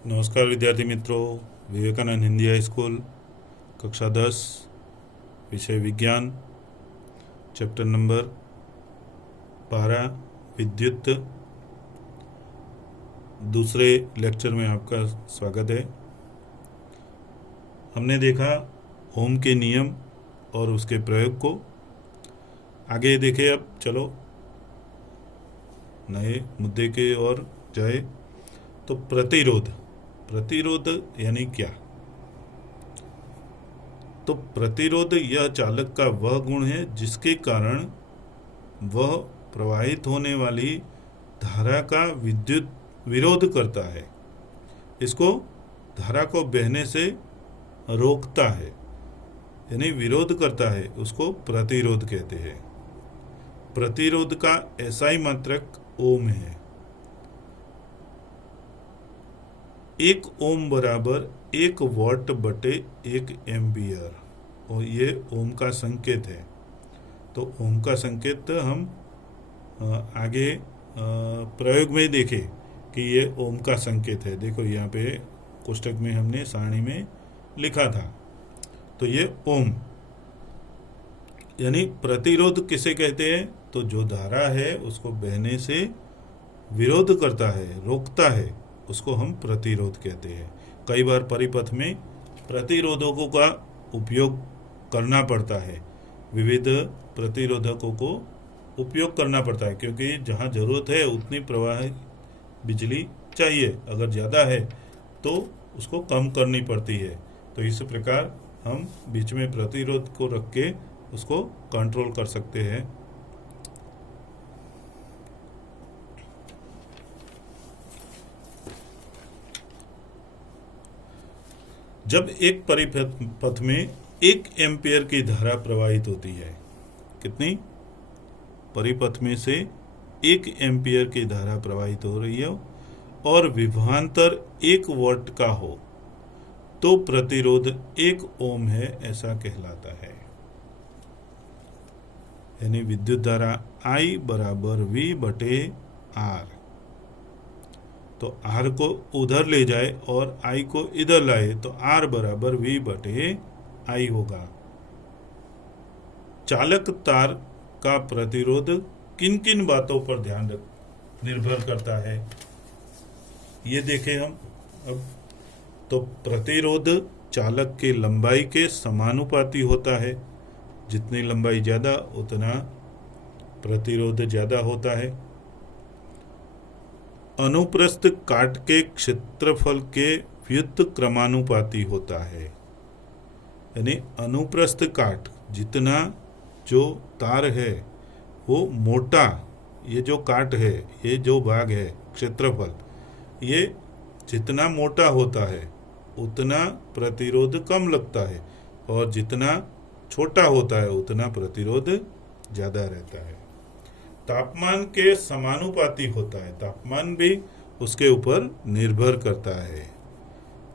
नमस्कार विद्यार्थी मित्रों। विवेकानंद हिंदी हाई स्कूल कक्षा 10 विषय विज्ञान चैप्टर नंबर 12 विद्युत दूसरे लेक्चर में आपका स्वागत है। हमने देखा ओम के नियम और उसके प्रयोग को। आगे देखें, अब चलो नए मुद्दे के ओर जाए। तो प्रतिरोध यानी क्या? तो प्रतिरोध यह चालक का वह गुण है जिसके कारण वह प्रवाहित होने वाली धारा का विद्युत विरोध करता है, इसको धारा को बहने से रोकता है, यानी विरोध करता है, उसको प्रतिरोध कहते हैं। प्रतिरोध का एसआई मात्रक ओम है। 1 ओम बराबर 1 वॉट बटे 1 एम्पियर, और ये ओम का संकेत है। तो ओम का संकेत हम आगे प्रयोग में देखें कि ये ओम का संकेत है। देखो यहाँ पे कोष्टक में हमने सारणी में लिखा था। तो ये ओम यानी प्रतिरोध किसे कहते हैं? तो जो धारा है उसको बहने से विरोध करता है, रोकता है, उसको हम प्रतिरोध कहते हैं। कई बार परिपथ में प्रतिरोधकों का उपयोग करना पड़ता है, विविध प्रतिरोधकों को उपयोग करना पड़ता है, क्योंकि जहाँ जरूरत है उतनी प्रवाह बिजली चाहिए, अगर ज़्यादा है तो उसको कम करनी पड़ती है। तो इस प्रकार हम बीच में प्रतिरोध को रख के उसको कंट्रोल कर सकते हैं। जब एक परिपथ में 1 एम्पियर की धारा प्रवाहित होती है, कितनी? परिपथ में से 1 एम्पियर की धारा प्रवाहित हो रही है और विभवांतर 1 वॉट का हो, तो प्रतिरोध 1 ओम है, ऐसा कहलाता है। यानी विद्युत धारा I बराबर V बटे R। तो R को उधर ले जाए और I को इधर लाए तो R बराबर V बटे I होगा। चालक तार का प्रतिरोध किन किन बातों पर ध्यान निर्भर करता है, ये देखें हम अब। तो प्रतिरोध चालक की लंबाई के समानुपाती होता है। जितनी लंबाई ज़्यादा उतना प्रतिरोध ज़्यादा होता है। अनुप्रस्थ काट के क्षेत्रफल के व्युत्क्रमानुपाती क्रमानुपाती होता है। यानी अनुप्रस्थ काट, जितना जो तार है वो मोटा, ये जो काट है, ये जो भाग है क्षेत्रफल, ये जितना मोटा होता है उतना प्रतिरोध कम लगता है, और जितना छोटा होता है उतना प्रतिरोध ज़्यादा रहता है। तापमान के समानुपाती होता है, तापमान भी उसके ऊपर निर्भर करता है।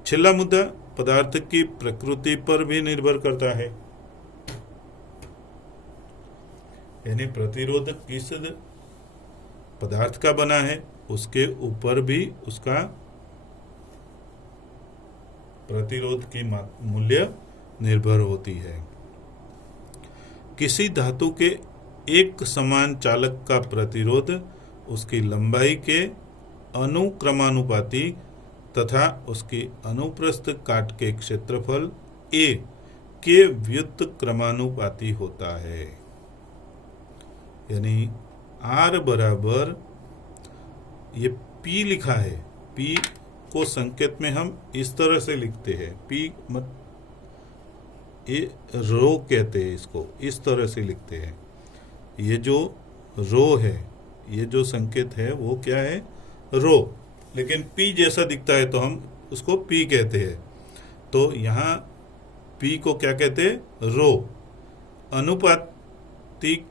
छेल्ला मुद्दा पदार्थ की प्रकृति पर भी निर्भर करता है। यानी प्रतिरोध किस पदार्थ का बना है उसके ऊपर भी उसका प्रतिरोध की मूल्य निर्भर होती है। किसी धातु के एक समान चालक का प्रतिरोध उसकी लंबाई के अनुक्रमानुपाती तथा उसकी अनुप्रस्थ काट के क्षेत्रफल A के व्युत्क्रमानुपाती होता है। यानी R बराबर, ये P लिखा है, P को संकेत में हम इस तरह से लिखते हैं, P मत ये रो कहते हैं, इसको इस तरह से लिखते हैं। ये जो रो है, ये जो संकेत है वो क्या है? रो, लेकिन P जैसा दिखता है तो हम उसको P कहते हैं। तो यहाँ P को क्या कहते हैं? रो। अनुपातिकता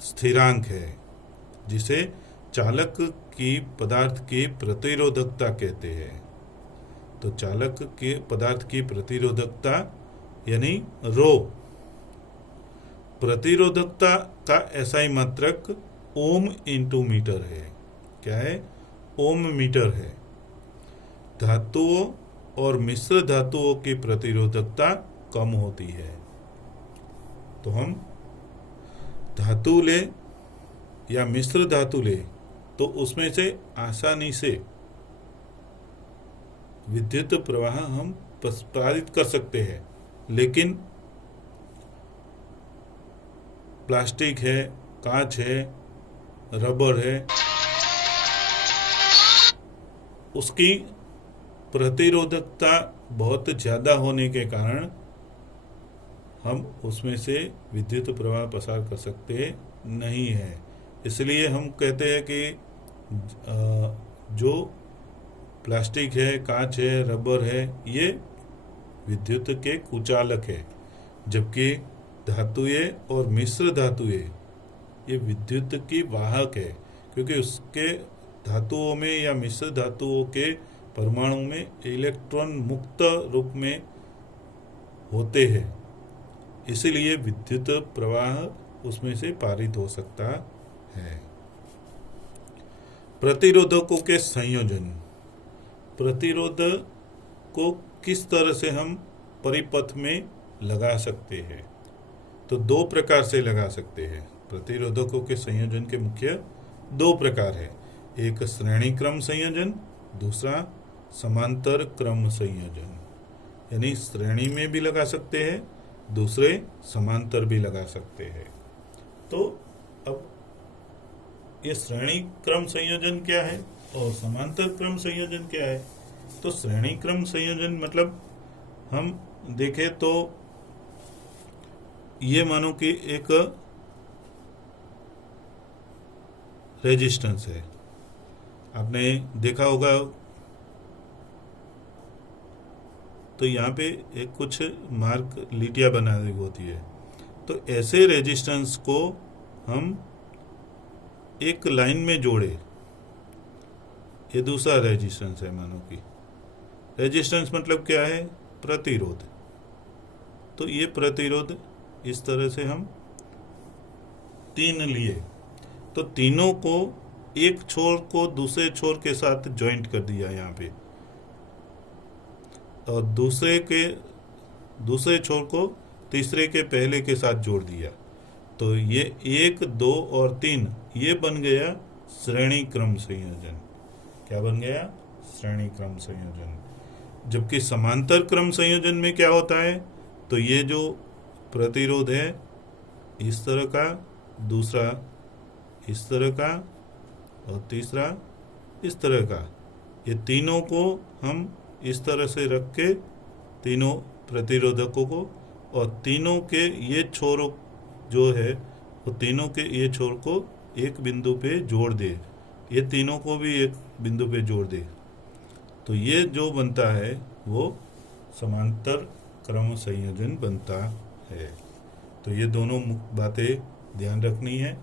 स्थिरांक है, जिसे चालक की पदार्थ की प्रतिरोधकता कहते हैं। तो चालक के पदार्थ की प्रतिरोधकता यानी रो। प्रतिरोधकता का एसआई मात्रक ओम इंटू मीटर है। क्या है? ओम मीटर है। धातुओं और मिश्र धातुओं की प्रतिरोधकता कम होती है। तो हम धातु ले या मिश्र धातु ले तो उसमें से आसानी से विद्युत प्रवाह हम पारित कर सकते हैं। लेकिन प्लास्टिक है, कांच है, रबर है, उसकी प्रतिरोधकता बहुत ज़्यादा होने के कारण हम उसमें से विद्युत प्रवाह प्रसार कर सकते नहीं है। इसलिए हम कहते हैं कि जो प्लास्टिक है, कांच है, रबर है, ये विद्युत के कुचालक है, जबकि धातुएं और मिश्र धातुएं ये विद्युत की वाहक है, क्योंकि उसके धातुओं में या मिश्र धातुओं के परमाणु में इलेक्ट्रॉन मुक्त रूप में होते हैं, इसीलिए विद्युत प्रवाह उसमें से पारित हो सकता है। प्रतिरोधकों के संयोजन। प्रतिरोध को किस तरह से हम परिपथ में लगा सकते हैं? तो दो प्रकार से लगा सकते हैं। प्रतिरोधकों के संयोजन के मुख्य दो प्रकार है, एक श्रेणी क्रम संयोजन, दूसरा समांतर क्रम संयोजन। यानी श्रेणी में भी लगा सकते हैं, दूसरे समांतर भी लगा सकते हैं। तो अब ये श्रेणी क्रम संयोजन क्या है और समांतर क्रम संयोजन क्या है? तो श्रेणी क्रम संयोजन मतलब हम देखें तो ये मानो कि एक रेजिस्टेंस है, आपने देखा होगा। तो यहाँ पे एक कुछ मार्क लीटियां बना दी होती है। तो ऐसे रेजिस्टेंस को हम एक लाइन में जोड़े, ये दूसरा रेजिस्टेंस है मानो कि। रेजिस्टेंस मतलब क्या है? प्रतिरोध। तो ये प्रतिरोध इस तरह से हम तीन लिए, तो तीनों को एक छोर को दूसरे छोर के साथ ज्वाइंट कर दिया यहाँ पे, और दूसरे छोर को तीसरे के पहले के साथ जोड़ दिया। तो ये 1, 2 और 3 ये बन गया श्रेणी क्रम संयोजन। क्या बन गया? श्रेणी क्रम संयोजन। जबकि समांतर क्रम संयोजन में क्या होता है? तो ये जो प्रतिरोध है इस तरह का, दूसरा इस तरह का और तीसरा इस तरह का, ये तीनों को हम इस तरह से रख के तीनों प्रतिरोधकों को, और तीनों के ये छोर जो है वो तीनों के ये छोर को एक बिंदु पे जोड़ दे, ये तीनों को भी एक बिंदु पे जोड़ दे, तो ये जो बनता है वो समांतर क्रम संयोजन बनता है। तो ये दोनों बातें ध्यान रखनी है,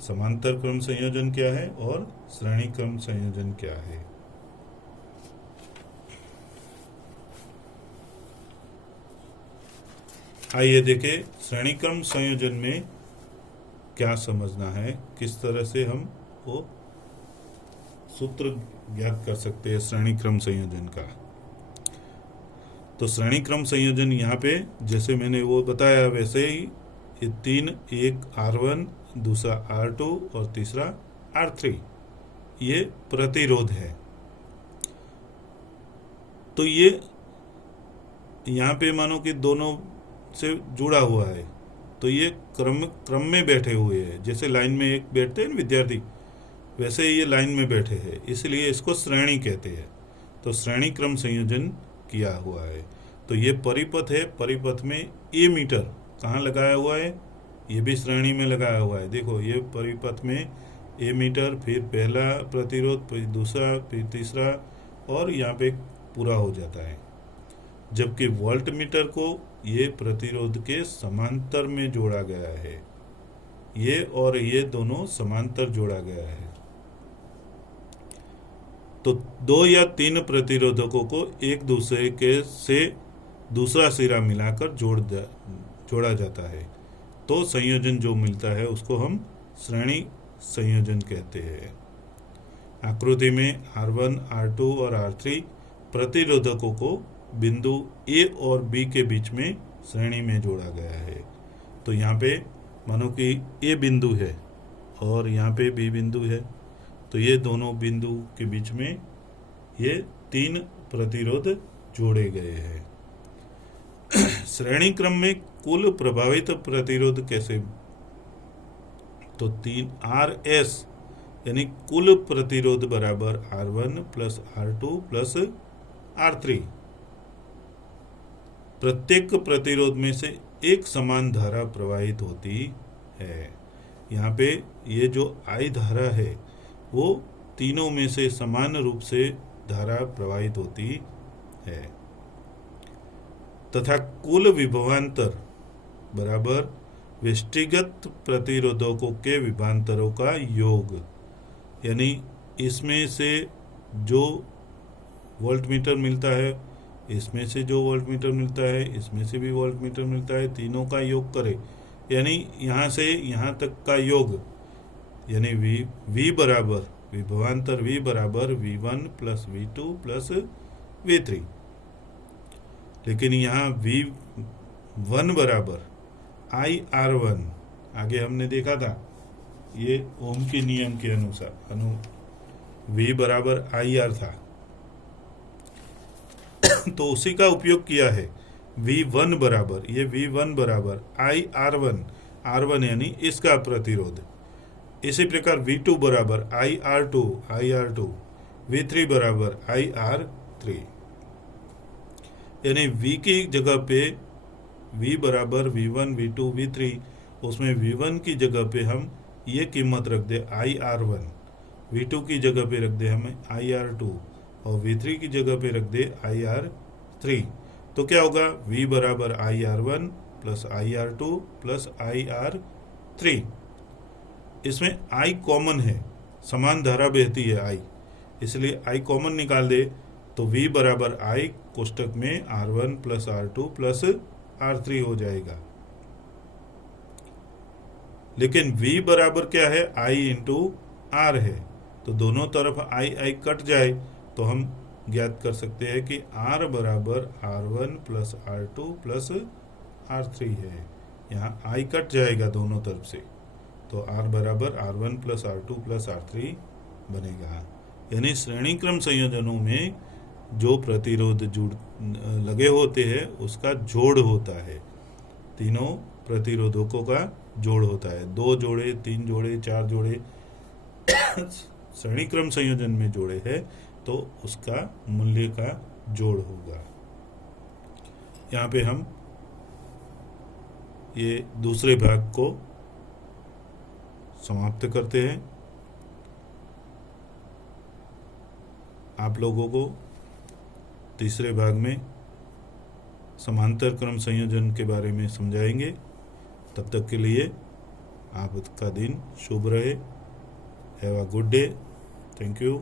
समांतर क्रम संयोजन क्या है और श्रेणी क्रम संयोजन क्या है। आइए देखें श्रेणी क्रम संयोजन में क्या समझना है, किस तरह से हम वो सूत्र ज्ञात कर सकते हैं श्रेणी क्रम संयोजन का। तो श्रेणी क्रम संयोजन यहाँ पे जैसे मैंने वो बताया वैसे ही ये तीन, एक R1, दूसरा R2 और तीसरा R3, ये प्रतिरोध है। तो ये यहाँ पे मानो कि दोनों से जुड़ा हुआ है, तो ये क्रम में बैठे हुए हैं। जैसे लाइन में एक बैठते हैं विद्यार्थी, वैसे ही ये लाइन में बैठे हैं, इसलिए इसको श्रेणी कहते हैं। तो श्रेणी क्रम संयोजन किया हुआ है। तो ये परिपथ है, परिपथ में ए मीटर कहाँ लगाया हुआ है? ये भी श्रेणी में लगाया हुआ है। देखो ये परिपथ में ए मीटर, फिर पहला प्रतिरोध, फिर दूसरा, फिर तीसरा, और यहाँ पे पूरा हो जाता है। जबकि वोल्ट मीटर को ये प्रतिरोध के समांतर में जोड़ा गया है, ये और ये दोनों समांतर जोड़ा गया है। तो 2 या 3 प्रतिरोधकों को एक दूसरे के से दूसरा सिरा मिलाकर जोड़ा जाता है, तो संयोजन जो मिलता है उसको हम श्रेणी संयोजन कहते हैं। आकृति में R1, R2 और R3 प्रतिरोधकों को बिंदु ए और बी के बीच में श्रेणी में जोड़ा गया है। तो यहाँ पे मानो कि ए बिंदु है और यहाँ पे बी बिंदु है, तो ये दोनों बिंदु के बीच में ये 3 प्रतिरोध जोड़े गए हैं। श्रेणी क्रम में कुल प्रभावित प्रतिरोध कैसे, तो 3 RS यानी कुल प्रतिरोध बराबर R1 plus R2 plus R3। प्रत्येक प्रतिरोध में से एक समान धारा प्रवाहित होती है। यहाँ पे ये जो I धारा है वो तीनों में से समान रूप से धारा प्रवाहित होती है, तथा कुल विभवांतर बराबर व्यष्टिगत प्रतिरोधकों के विभवांतरों का योग। यानी इसमें से जो वोल्टमीटर मिलता है, इसमें से जो वोल्टमीटर मिलता है, इसमें से भी वोल्टमीटर मिलता है, तीनों का योग करें। यानी यहाँ से यहाँ तक का योग, यानी V बराबर विभवांतर V बराबर V1 plus V2 plus V3। लेकिन यहाँ V1 बराबर IR1, आगे हमने देखा था ये ओम के नियम के अनुसार V बराबर IR था, तो उसी का उपयोग किया है। V1 बराबर, ये V1 बराबर IR1, R1 यानी इसका प्रतिरोध। इसी प्रकार V2 बराबर IR2, V3 बराबर IR3। यानी V की जगह पे V बराबर V1, V2, V3, उसमें V1 की जगह पे हम ये कीमत रख दे IR1, V2 की जगह पे रख दे हमें IR2 और V3 की जगह पे रख दे IR3। तो क्या होगा, V बराबर IR1 plus IR2 plus IR3। इसमें I कॉमन है, समान धारा बहती है I, इसलिए I कॉमन निकाल दे तो V बराबर I कोष्टक में R1 plus R2 plus R3 हो जाएगा। लेकिन V बराबर क्या है, I इंटू R है, तो दोनों तरफ I कट जाए तो हम ज्ञात कर सकते हैं कि R बराबर R1 plus R2 plus R3 है। यहाँ I कट जाएगा दोनों तरफ से, तो R बराबर R1 plus R2 plus R3 बनेगा। यानी श्रेणी क्रम संयोजनों में जो प्रतिरोध लगे होते हैं उसका जोड़ होता है, तीनों प्रतिरोधकों का जोड़ होता है। 2 जोड़े, 3 जोड़े, 4 जोड़े श्रेणी क्रम संयोजन में जोड़े हैं तो उसका मूल्य का जोड़ होगा। यहाँ पे हम ये दूसरे भाग को समाप्त करते हैं। आप लोगों को तीसरे भाग में समांतर क्रम संयोजन के बारे में समझाएंगे। तब तक के लिए आपका दिन शुभ रहे। Have a good day. Thank you.